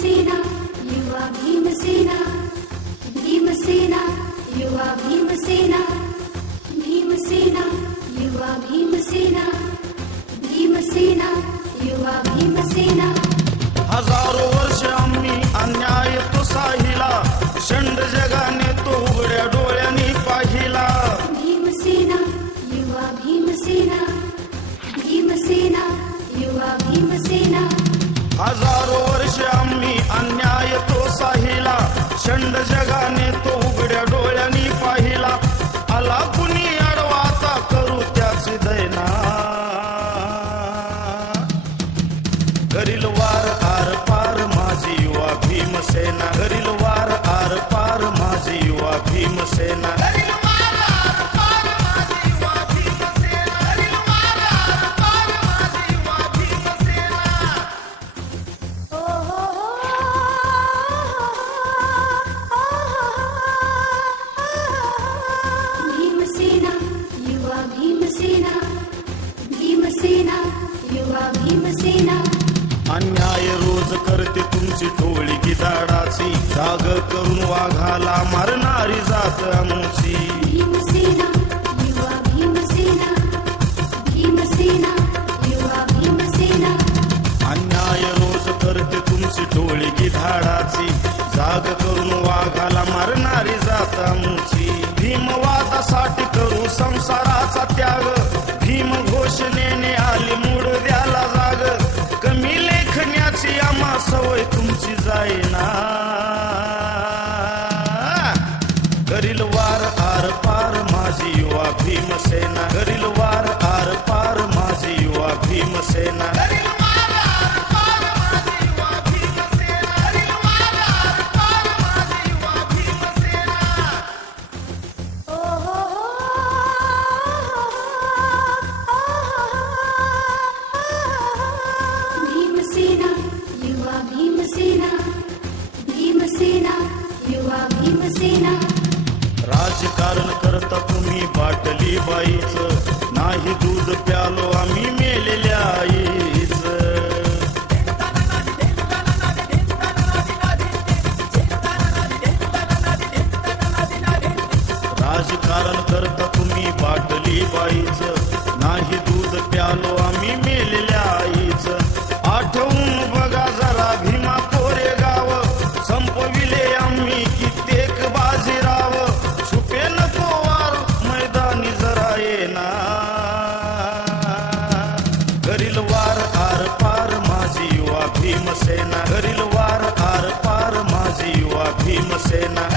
भीमसेना युवा भीमसेना भीमसेना युवा भीमसेना भीमसेना युवा भीमसेना भीमसेना युवा भीमसेना हजारो वर्ष आम्ही अन्याय तो साहिला शंड जगाने तो उघड्या डोळ्यांनी पाहिला भीमसेना युवा भीमसेना भीमसेना युवा भीमसेना हजारो वर्ष आम्ही अन्याय तो साहिला शंड जगाने तो उघड्या डोळ्यांनी पाहिला आला कुणी अडवाता करू त्याची दैना करील वार आर पार माझी युवा भीमसेना करील वार आर पार माझी युवा भीमसेना भीमसेना युवा भीमसेना भीमसेना युवा भीमसेना अन्याय रोज करते तुमची टोळी गिधाडाची जाग करून वाघाला मारणारी जात आमची भीमसेना युवा भीमसेना भीमसेना युवा भीमसेना अन्याय रोज करते तुमची टोळी गिधाडाची जाग करून वाघाला मारणारी जात आमची भीमवादासाठी करू संसाराचा त्याग भीम घोषणेने आली मूड द्याला जाग कमी लेखण्याची आम्हा सवय तुमची जाईना करील वार आर पार माझी युवा भीमसेना करील वार आर पार माझी युवा भीमसेना भीमसेना युवा भीमसेना भीमसेना युवा भीमसेना राजकारण करता तुम्ही बाटली बाईच नाही दूध प्यालो आम्ही मेलेल्या आईच राजकारण करता तुम्ही बाटली बाईच नाही दूध प्यालो आम्ही मेलेल्या आईच आठवून बघा जरा भीमा कोरेगाव संपविले आम्ही कित्येक बाजीराव छुपे नको वार मैदानी जरा येना करील वार आर पार माझी युवा भीमसेना करील वार आर पार माझी युवा भीमसेना